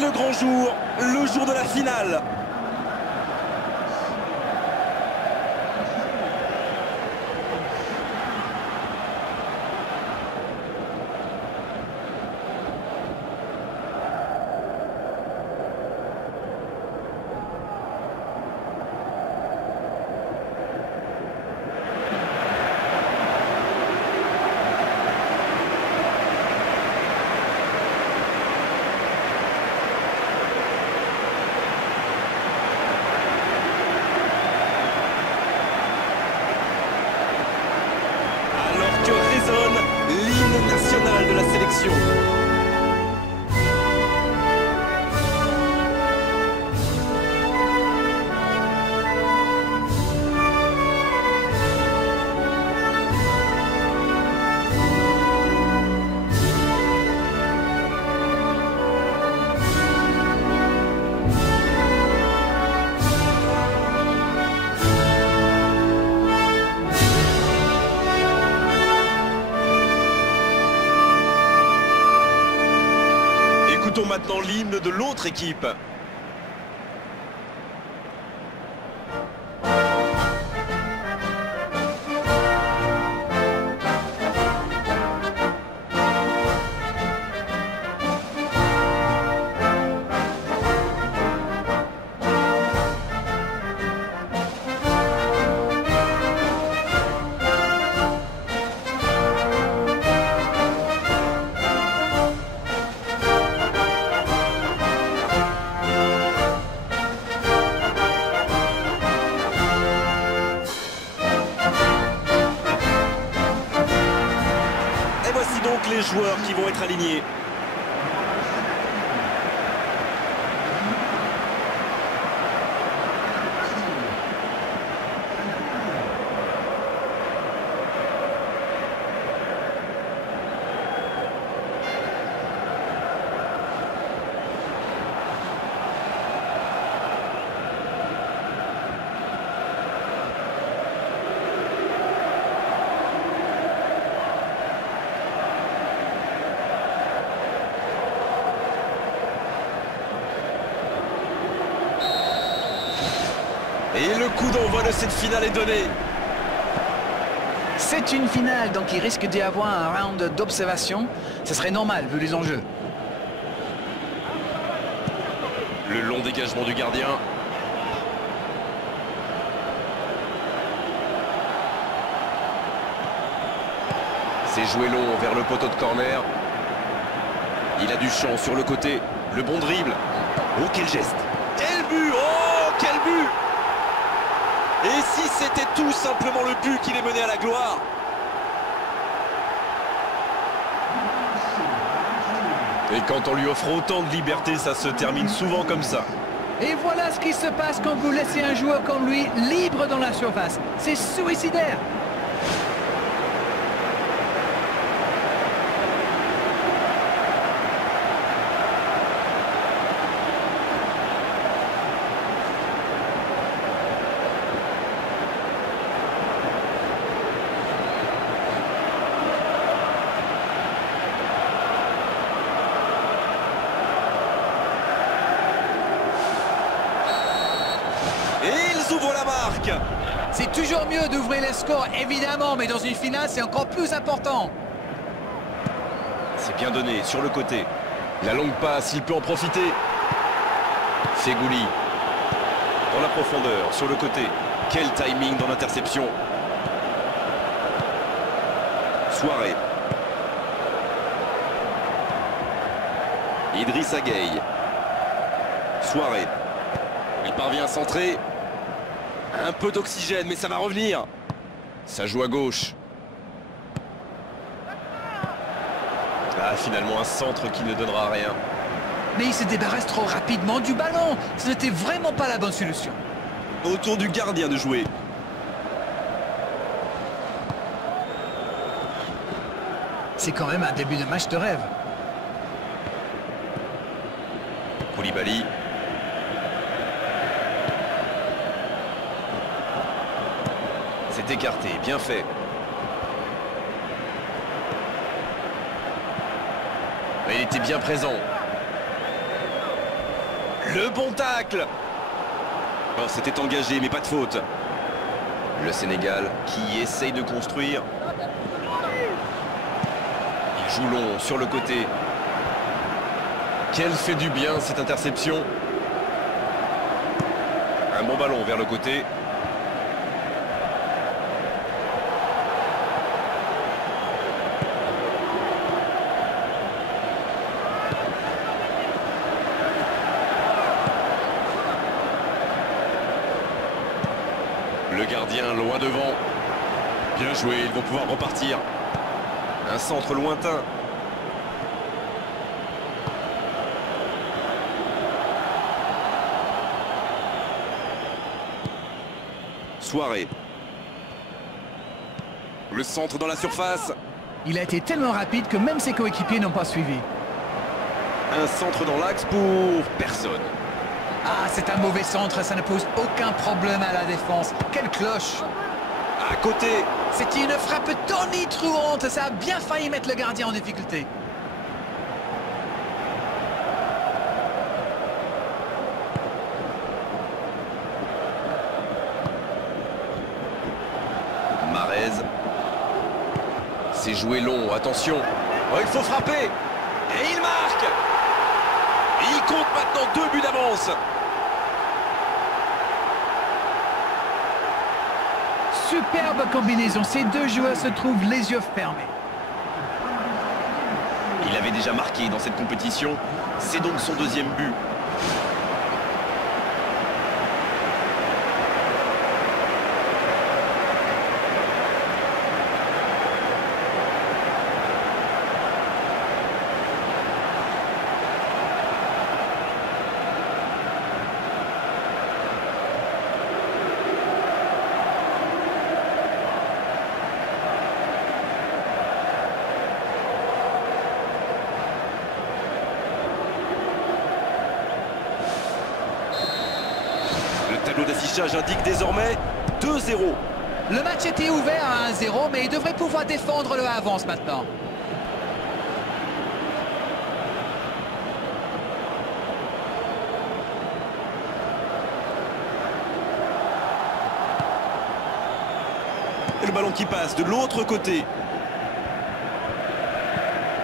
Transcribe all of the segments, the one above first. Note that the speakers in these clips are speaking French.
le grand jour, le jour de la finale. L'hymne national de la sélection. Écoutons maintenant l'hymne de l'autre équipe. Voici donc les joueurs qui vont être alignés. Et le coup d'envoi de cette finale est donné. C'est une finale, donc il risque d'y avoir un round d'observation. Ce serait normal, vu les enjeux. Le long dégagement du gardien. C'est joué long vers le poteau de corner. Il a du champ sur le côté. Le bon dribble. Oh, quel geste! Quel but! Oh, quel but! Et si c'était tout simplement le but qui les menait à la gloire? Et quand on lui offre autant de liberté, ça se termine souvent comme ça. Et voilà ce qui se passe quand vous laissez un joueur comme lui libre dans la surface. C'est suicidaire. Ils ouvrent la marque. C'est toujours mieux d'ouvrir les scores, évidemment, mais dans une finale, c'est encore plus important. C'est bien donné sur le côté. La longue passe, il peut en profiter. Fegouli. Dans la profondeur, sur le côté. Quel timing dans l'interception. Souaré. Idrissa Gueye. Souaré. Il parvient à centrer. Un peu d'oxygène, mais ça va revenir. Ça joue à gauche. Ah, finalement un centre qui ne donnera rien. Mais il se débarrasse trop rapidement du ballon. Ce n'était vraiment pas la bonne solution. Autour du gardien de jouer. C'est quand même un début de match de rêve. Koulibaly. C'est écarté, bien fait. Mais il était bien présent. Le bon tacle. Oh, c'était engagé, mais pas de faute. Le Sénégal qui essaye de construire. Il joue long sur le côté. Quelle fait du bien cette interception. Un bon ballon vers le côté. Le gardien loin devant. Bien joué, ils vont pouvoir repartir. Un centre lointain. Soirée. Le centre dans la surface. Il a été tellement rapide que même ses coéquipiers n'ont pas suivi. Un centre dans l'axe pour personne. Ah, c'est un mauvais centre, ça ne pose aucun problème à la défense. Quelle cloche! À côté. C'était une frappe tonitruante, ça a bien failli mettre le gardien en difficulté. Marez. C'est joué long, attention. Oh, il faut frapper. Et il marque. Et il compte maintenant 2 buts d'avance. Superbe combinaison, ces deux joueurs se trouvent les yeux fermés. Il avait déjà marqué dans cette compétition. C'est donc son 2e but. Le tableau d'affichage indique désormais 2-0. Le match était ouvert à 1-0, mais il devrait pouvoir défendre le avance maintenant. Et le ballon qui passe de l'autre côté.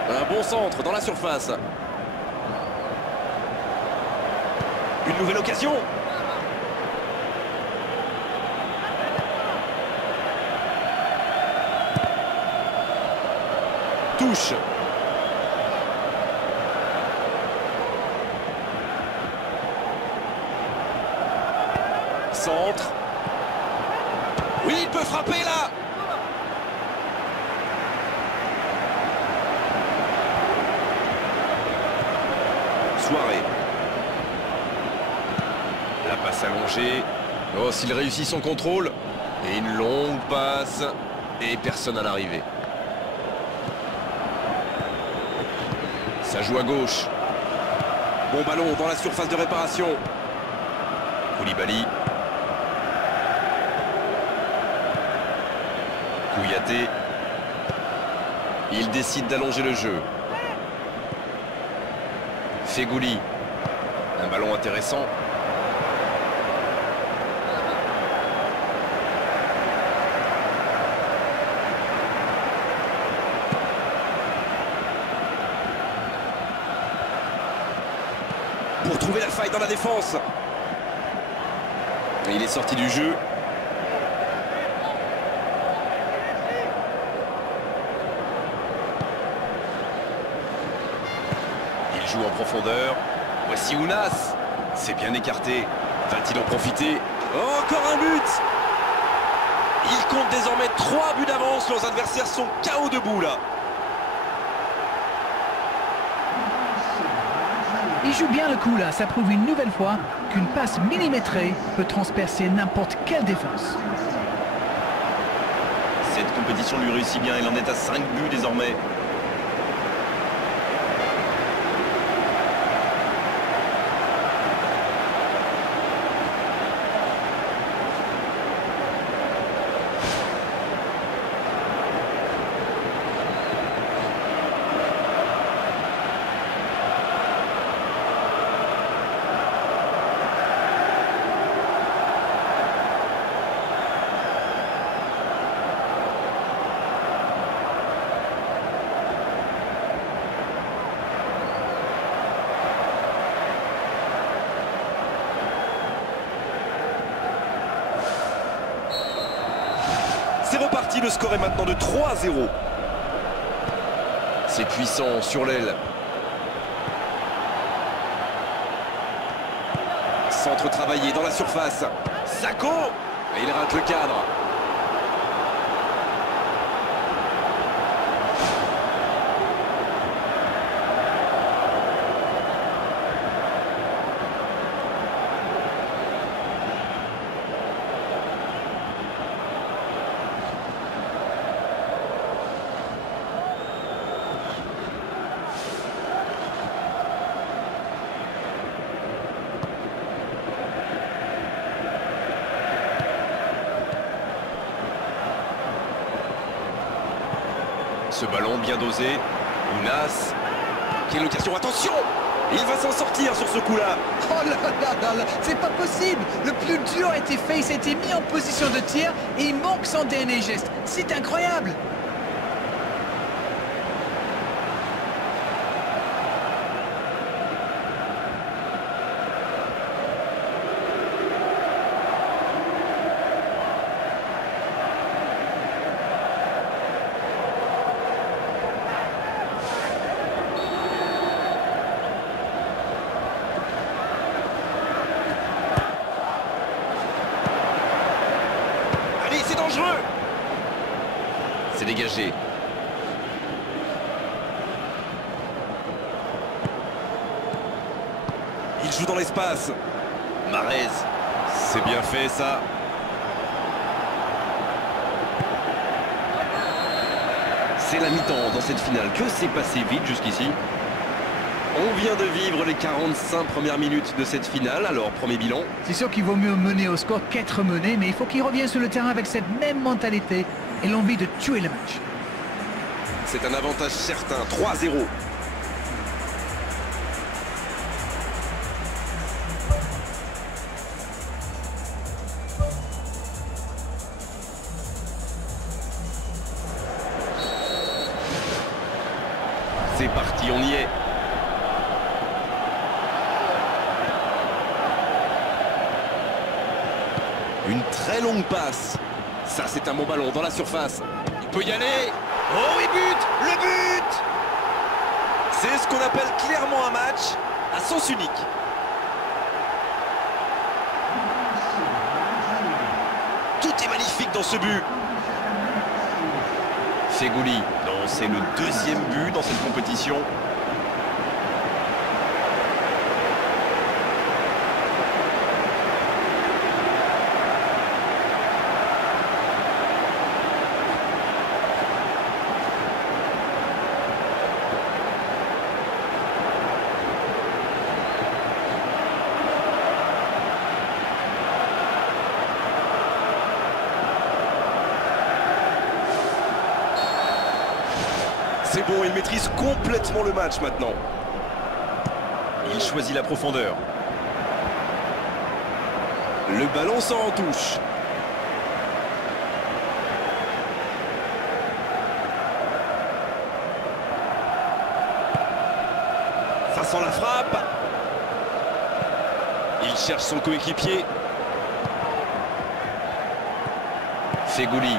Un bon centre dans la surface. Une nouvelle occasion. Touche. Centre. Oui, il peut frapper là. Soirée. La passe allongée. Oh, s'il réussit son contrôle. Et une longue passe. Et personne à l'arrivée. Ça joue à gauche. Bon ballon dans la surface de réparation. Koulibaly. Kouyaté. Il décide d'allonger le jeu. Fegouli. Un ballon intéressant. Pour trouver la faille dans la défense. Et il est sorti du jeu. Il joue en profondeur. Voici Ounas. C'est bien écarté. Va-t-il en profiter? Oh, encore un but. Il compte désormais 3 buts d'avance. Leurs adversaires sont KO debout là. Il joue bien le coup là, ça prouve une nouvelle fois qu'une passe millimétrée peut transpercer n'importe quelle défense. Cette compétition lui réussit bien, il en est à 5 buts désormais. partie, le score est maintenant de 3-0. C'est puissant sur l'aile. Centre travaillé dans la surface. Sako. Et il rate le cadre. Ce ballon bien dosé. Ounas. Quelle occasion, attention! Il va s'en sortir sur ce coup-là. Oh là là là, c'est pas possible. Le plus dur a été fait, il s'était mis en position de tir et il manque son dernier geste. C'est incroyable. Dangereux. C'est dégagé. Il joue dans l'espace. Mahrez. C'est bien fait ça. C'est la mi-temps dans cette finale. Que s'est passé vite jusqu'ici? On vient de vivre les 45 premières minutes de cette finale, alors premier bilan. C'est sûr qu'il vaut mieux mener au score qu'être mené, mais il faut qu'il revienne sur le terrain avec cette même mentalité et l'envie de tuer le match. C'est un avantage certain, 3-0. C'est parti, on y est. Une très longue passe. Ça, c'est un bon ballon dans la surface. Il peut y aller. Oh, il bute. Le but. C'est ce qu'on appelle clairement un match à sens unique. Tout est magnifique dans ce but. Fegouli. Non, c'est le deuxième but dans cette compétition. C'est bon, il maîtrise complètement le match maintenant. Il choisit la profondeur. Le ballon sort en touche. Ça sent la frappe. Il cherche son coéquipier. Fegouli.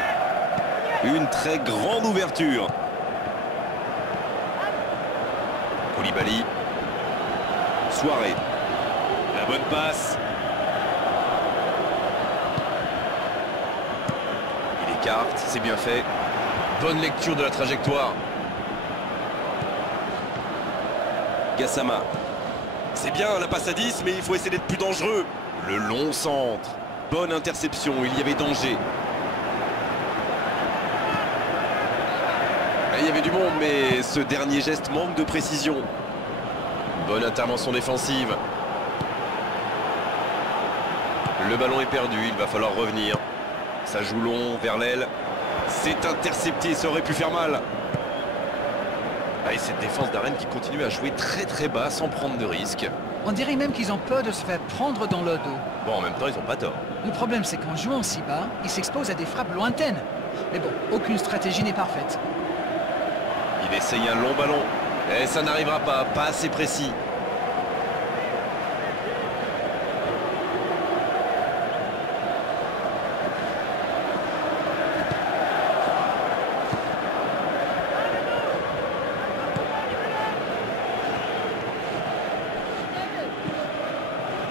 Une très grande ouverture. Koulibaly. Soirée. La bonne passe. Il écarte, c'est bien fait. Bonne lecture de la trajectoire. Gassama. C'est bien la passe à 10, mais il faut essayer d'être plus dangereux. Le long centre. Bonne interception, il y avait danger. Il y avait du monde, mais ce dernier geste manque de précision. Bonne intervention défensive. Le ballon est perdu, il va falloir revenir. Ça joue long vers l'aile. C'est intercepté, ça aurait pu faire mal. Ah, et cette défense d'Arène qui continue à jouer très bas sans prendre de risques. On dirait même qu'ils ont peur de se faire prendre dans le dos. Bon, en même temps, ils n'ont pas tort. Le problème, c'est qu'en jouant si bas, ils s'exposent à des frappes lointaines. Mais bon, aucune stratégie n'est parfaite. Il essaye un long ballon. Et ça n'arrivera pas assez précis.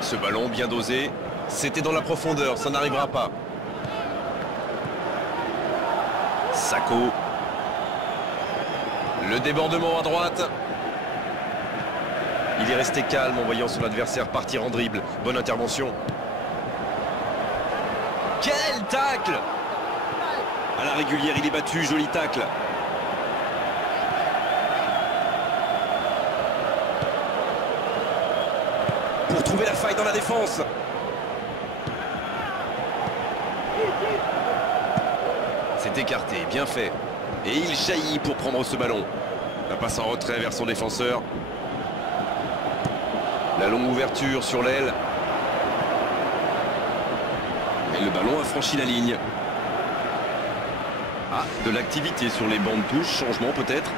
Ce ballon bien dosé, c'était dans la profondeur, ça n'arrivera pas. Sakho. Le débordement à droite. Il est resté calme en voyant son adversaire partir en dribble. Bonne intervention. Quel tacle! À la régulière, il est battu, joli tacle. Pour trouver la faille dans la défense. C'est écarté, bien fait. Et il jaillit pour prendre ce ballon. La passe en retrait vers son défenseur. La longue ouverture sur l'aile. Et le ballon a franchi la ligne. Ah, de l'activité sur les bancs de touche, changement peut-être.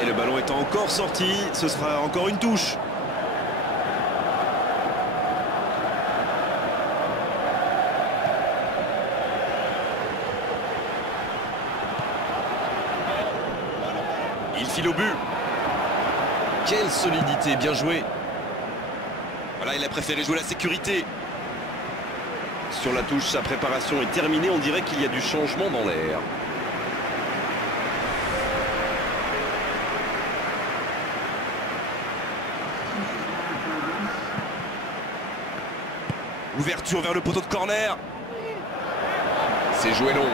Et le ballon est encore sorti, ce sera encore une touche. Il file au but. Quelle solidité, bien joué. Voilà, il a préféré jouer la sécurité. Sur la touche, sa préparation est terminée. On dirait qu'il y a du changement dans l'air. Ouverture vers le poteau de corner. C'est joué long.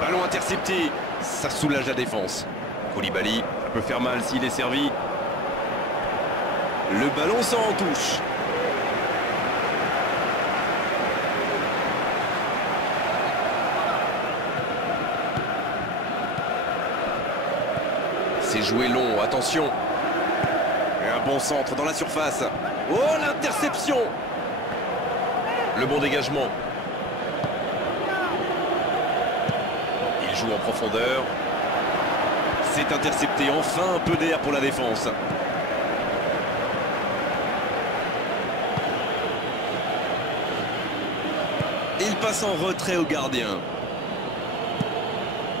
Ballon intercepté, ça soulage la défense. Koulibaly, ça peut faire mal s'il est servi. Le ballon sort en touche. C'est joué long, attention. Et un bon centre dans la surface. Oh, l'interception! Le bon dégagement. Joue en profondeur. C'est intercepté, enfin un peu d'air pour la défense. Il passe en retrait au gardien.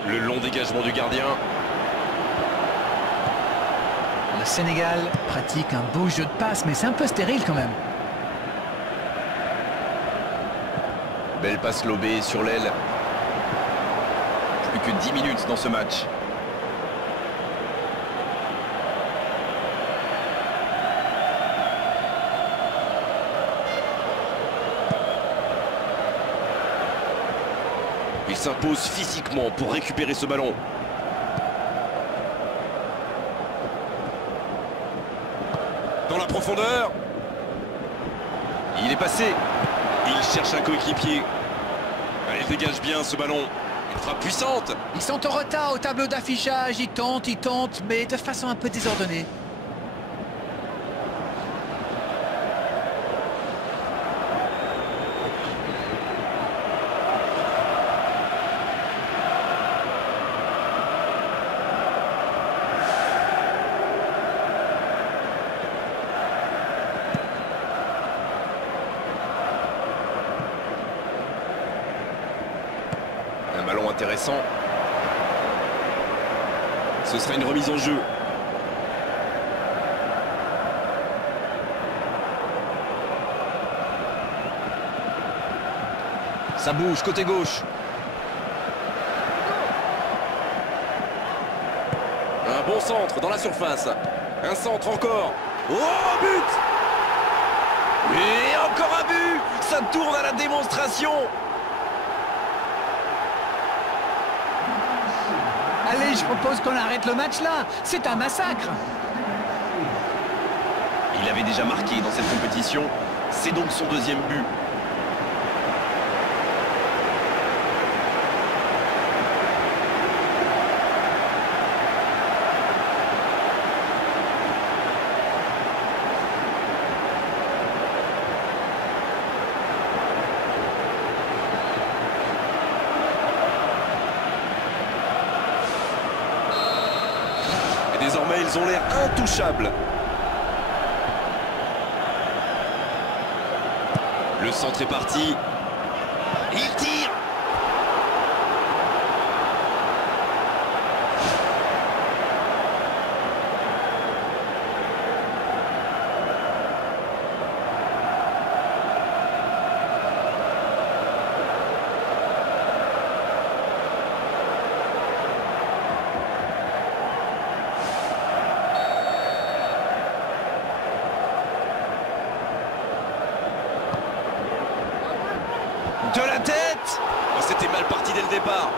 Le long dégagement du gardien. Le Sénégal pratique un beau jeu de passe, mais c'est un peu stérile quand même. Belle passe lobée sur l'aile. Que 10 minutes dans ce match. Il s'impose physiquement pour récupérer ce ballon. Dans la profondeur. Il est passé. Il cherche un coéquipier. Il dégage bien ce ballon. Une frappe puissante. Ils sont en retard au tableau d'affichage, ils tentent, mais de façon un peu désordonnée. Un ballon intéressant. Ce sera une remise en jeu. Ça bouge côté gauche. Un bon centre dans la surface. Un centre encore. Oh, but! Et encore un but! Ça tourne à la démonstration. Allez, je propose qu'on arrête le match là. C'est un massacre. Il avait déjà marqué dans cette compétition. C'est donc son deuxième but. Et désormais, ils ont l'air intouchables. Le centre est parti. Il tire. De la tête. Oh, c'était mal parti dès le départ.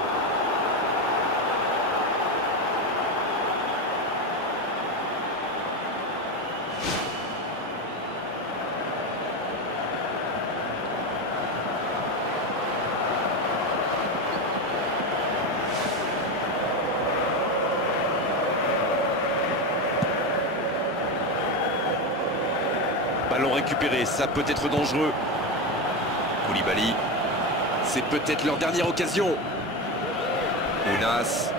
Ballon récupéré, ça peut être dangereux. Koulibaly. C'est peut-être leur dernière occasion. Unas.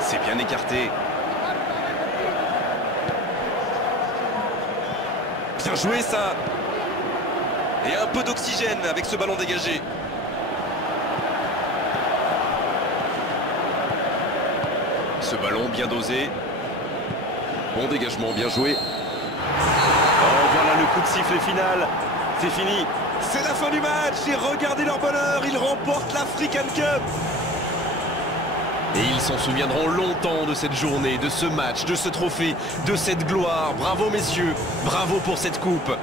C'est bien écarté. Bien joué ça. Et un peu d'oxygène avec ce ballon dégagé. Ce ballon bien dosé. Bon dégagement, bien joué. Oh, voilà le coup de sifflet final. C'est fini. C'est la fin du match. Et regardez leur bonheur. Ils remportent l'African Cup. Et ils s'en souviendront longtemps de cette journée, de ce match, de ce trophée, de cette gloire. Bravo messieurs. Bravo pour cette coupe.